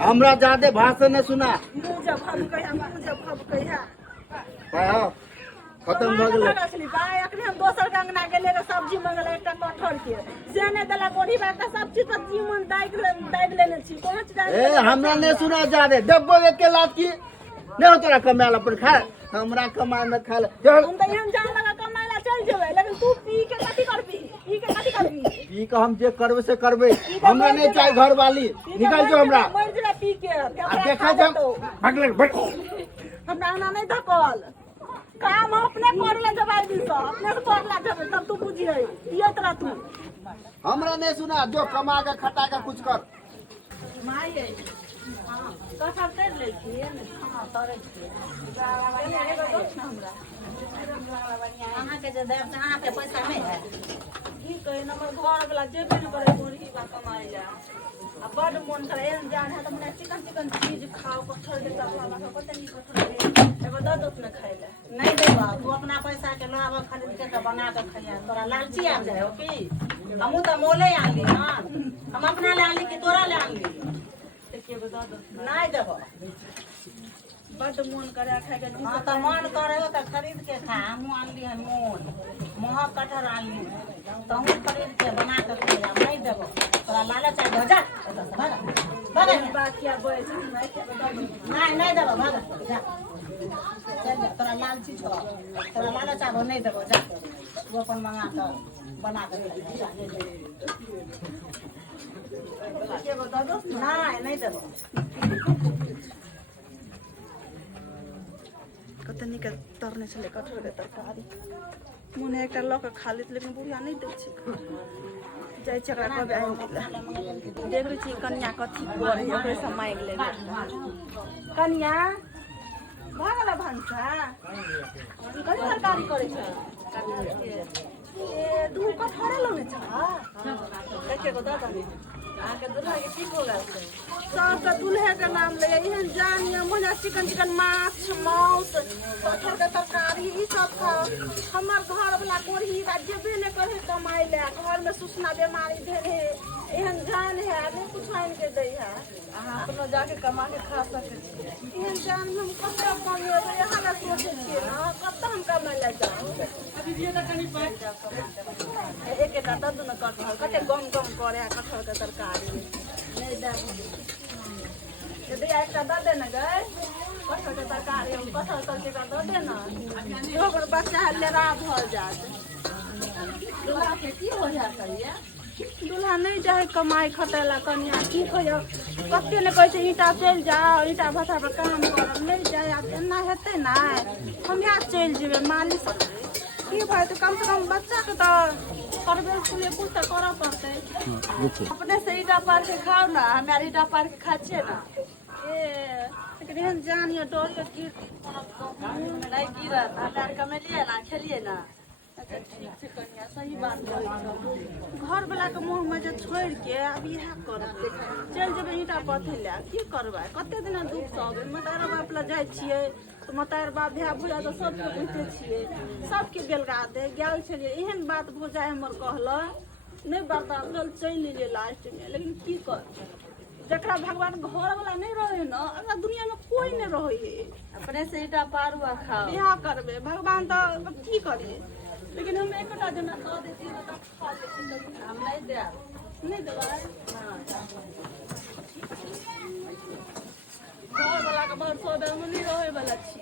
हमरा ज्यादा भाषण न सुना खत्म भ गेलै। हम दोसर के अंगना गेले सब्जी मंगल एकटा कटहर के से ने देला गोरी बात सब चीज पर जीवन दाग लेने छी पहुंच जाए। ए हमरा ने सुना ज्यादा देबो एक के लात की ने तोरा कमाल अपन खा हमरा कमाल में खा ले हम त हम जान लगा कमाइला चल जेबै लेकिन तू पी के कथि करबी पी के कथि करबी पी के हम जे करबे से करबे हमरा नहीं चाहे घर वाली निकल जो हमरा मर जेबे पी के देखा जा भागले बैठ हमरा आना नहीं धकल काम अपने कर ले जबाई दिन से अपने से कर ला जब तब तू बुझिए पियत रह तू हमरा नहीं सुना जो कमा के खटा के कुछ कर माई हां कथा कर ले छी हां तोरे छी गाड़ा एगो दोस्त ना हमरा अहाँ के जे देब अहाँ के पैसा नहीं है की कहे नंबर घर वाला जेबे न करे गोरी बा कमाई ला आ बड़ मन करे एहन जान है त मने चिकन चीज खाओ कठोर के तरवा पता नहीं कठोर एगो दो दोस्त न खाई ले नहीं देबा तू अपना पैसा के लाभ खरीद के त बना के खइया तोरा लालची आ जाए हो की हमहू त मोले आली हां हम अपना ले आली कि तोरा ले आली देखिए एगो दो दोस्त नहीं देबो बड़ मन करे खाए के हां त मन करे हो त खरीद के खा हमहू आली है मोह कठहर आली त हम खरीद के बना के खइया नहीं देबो तोरा लालच आ जा भाग बात क्या बोले नहीं नहीं देबो भाग जा चल जा तोरा लालची छोड़ा तोरा लालच आ नहीं देबो जा तू अपन मंगा के बना के खइया नहीं देबो कतनी के तरने से कठहर के तरकारी मुने एकटा लक खा लेत लेकिन बुढ़िया नहीं दै छै जाय छै एकरा कहबे आइन दिला देखै छी कन्या कथी करे ओकरे से मांग लेबे कन्या भागला भंसा कथी तरकारी करे छै ए दू कठहर लगे छ देखे को दादा आके दुल्हा के ठीक हो गए सब के दुल्हे के नाम ले एहन जानिए मोना चिकन माछ मांस कठहर के तरकारी ई सब खाओ हमर घर वाला गोरही का जेबे ने करे कमाई ले घर में सुसना बीमारी धेले एहन जान है आदमी कुछ आइन के दे है अहाँ अपनो जाके कमा के खा सके छी एहन जान में हम कते कमेबै यहाँ ना सोचे छिए ना कते हम कमाई ले जाऊ अभी दिए त कनी पाइ एक एक दादा न कठहर कते गम करे कठहर के तरकारी नहीं दे यदि एकटा द दे न गए कठहर के तरकारी हम कठहर करके द दे न ओकर बच्चा लेरा भ जात दूल्हा के की हो जात है दूल्हा नहीं जाए कमाई खटेला कन्या की कहियो कते ने कहै छै ईटा चल जाओ ईटा भट्ठा पर काम कर नहीं जाए आब एना हेतै ना हम यहाँ चल जेबै मालिक की भाई तो कम से कम बच्चा के तो करबे स्कूल कुछ तो करऽ पड़तै अपने से ईटा पार के खाओ ना हमारे ईटा पार के खा छियै ना ए लेकिन एहन जानिए डर के गिर नहीं गिरत हमारे कमेलिए ना खेलिए ना अच्छा ठीक छै कन्या सही बात घर वाला के मुंह में जे छोड़ के अब यह करते चल जेबे ईटा पथे ले की करबै कते दिन दुख सहबै मतार बाप ला जाइ छियै तो मतार बाप भैया भूजा तो सबके बुझते छियै सबके बेलगा दे गेल छलिए एहन बात भोजाय हमर कहल नहीं बर्दाश्त चल चल ले लास्ट में लेकिन की कर जकरा भगवान घर वाला नहीं रहे ना अगर दुनिया में कोई नहीं रहे अपने से ईटा पार हुआ खाओ बियाह करबे भगवान तो की करिए लेकिन हम एकटा जना कह देती तो खा देती हम नहीं दे नहीं देबै हां घर वाला के बहुत सोबे हम नहीं रहे वाला छी